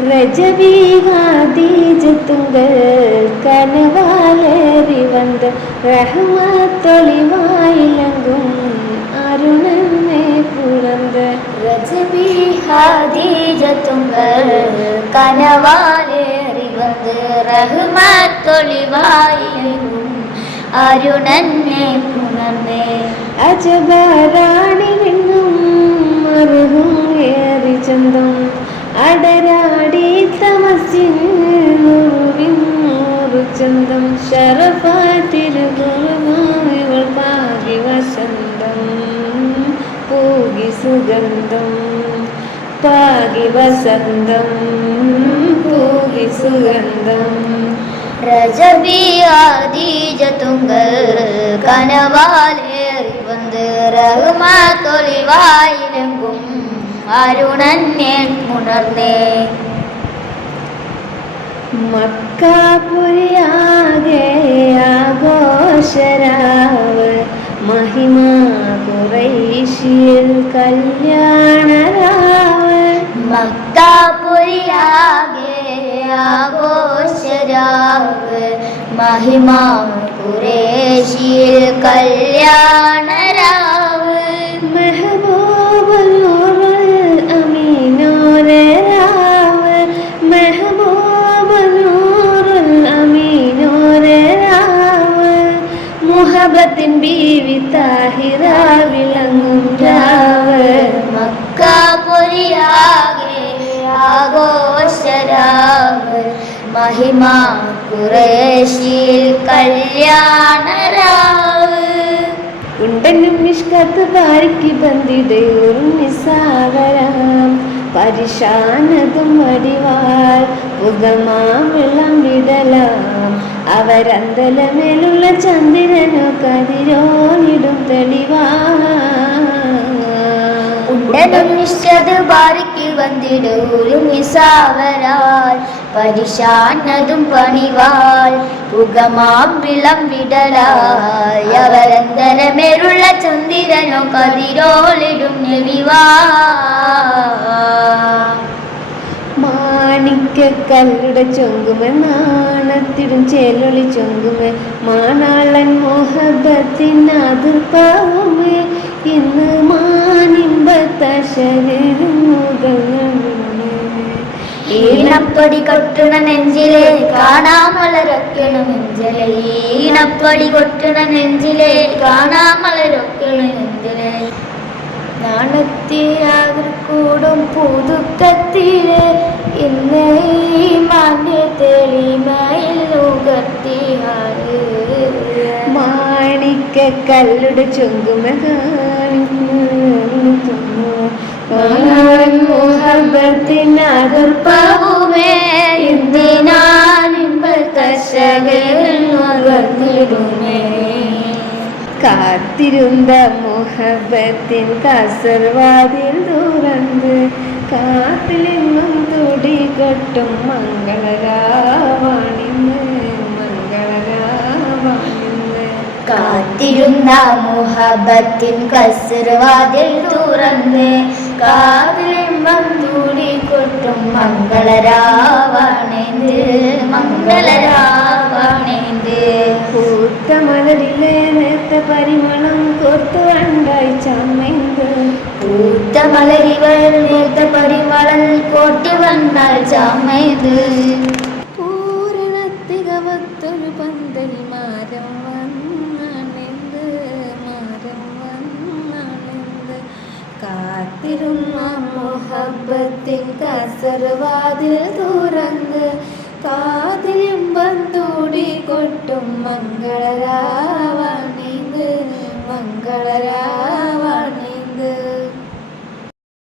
രജവീഹാദീജത്തുങ്കൾ കനവാലേറി വന്ന് റഹ്മത്തൊളിവായിലങ്കും അരുണനെ പുണർന്ന്. രജവീഹാദീജത്തുങ്കൾ കനവാലേറി വന്ന് റഹ്മത്തൊളിവായിലങ്കും അരുണനെ പുണർന്ന്. അജബരാ ചന്തം ശരഫാതിരുമാവിവൾ പാകി വസന്തം. പൂകി സുഗന്ധം പാകി വസന്തം പൂകി സുഗന്ധം. രജബിയാദീജ തുങ്കൾ കനവാലേറി വന്ന് റഹ്മാതൊലിവായിലെങ്കും അരുണൻ ഉണർന്നേ. മക്കാപുരിയാകെ ആഘോഷരാവ് മഹിമ കുറേശിയിൽ കല്യാണരാവ് മക്കാപുരിയാകെ ആഘോഷരാവ് മഹിമ കുറേശിയിൽ കല്യാണരാവ് മെഹബൂബ് അമീനോരാവ് മെഹബൂബനൂറുൽ മുഹബത്തിൻ ബീവി താഹിറ വിളങ്ങും രാവ് മക്കാപുരിയാകെ ആഘോഷരാവ് മഹിമ കുറേശിയിൽ കല്യാണരാവ് ഉണ്ടെങ്കിലും നിഷ്കത്ത് പാരിക്ക് ബന്ധിടയൂറും നിസാവരാം. പരിശാനതും വടിവാൾ പുകമാമിളം വിടലാം. അവരന്തലമേലുള്ള ചന്ദ്രനു കതിരോനിടും തെളിവാ. ഉണ്ടനും നിശ്ചത് ബാരിക്ക് വന്നിടൂരും നിസാവരാൽ പരിശാനതും പണിവാൾ പുകമാം വിളം വിടലായി. അവരന്തരമേലുള്ള ചന്ദ്രനോ കതിരോളിടും നെവിവാ മാണിക്കല്ലുടെ ചൊങ്കുമ നാണത്തിടും ചേലൊളി ചൊങ്കുമ മാനാളൻ മോഹബത്തിനാതിർപ്പാവുമേ ഇന്ന് മാനിമ്പത്തശരും കൊട്ടണ നെഞ്ചിലെ കാണാമലരൊക്കണ നെഞ്ചിലെ. ഈണപ്പടി കൊട്ടണ നെഞ്ചിലെ കാണാമലരൊക്കണ നെഞ്ചിലെ. പുതുക്കത്തിലെ ഇന്ന് ഈ മാന്യ തെളിമയിൽ നുകർത്തിയാറ് മാണിക്കല്ലുടെ ചൊങ്കുമ കാണിക്കും മോഹബത്തിനതിർപ്പാവുമേ കാത്തിരുന്ന മുഹബത്തിൻ കസർവാതിൽ തുറന്ന് കാത്തിലെങ്ങും തുടി കൊട്ടും മംഗളരാവാണിന്ന് മംഗളരാവാണിന്ന്. കാത്തിരുന്ന മുഹബത്തിൻ കസർവാതിൽ തുറന്ന് കാതിലിമ്പം തുടി കൊട്ടും മംഗളരാവാണിന്ന് മംഗളരാവാണിന്ന്. പൂത്ത മലരിലെ നേർത്ത പരിമളം കൊർത്തു ചമ്മേന്ത് பூத்த மலரிவள் நேர்த்த பரிமளல் கோட்டி வண்ணாள் சாமைது. பூரணத்திகவத்தொரு பந்தல் மாறம் வண்ணானெந்து மாறம் வண்ணானெந்து காத்திருந்தான் மொஹப்பத்தின் கசர்வாதில் துறந்து காதிலும் பந்தூடி கொட்டும் மங்களராவணிந்து மங்களரா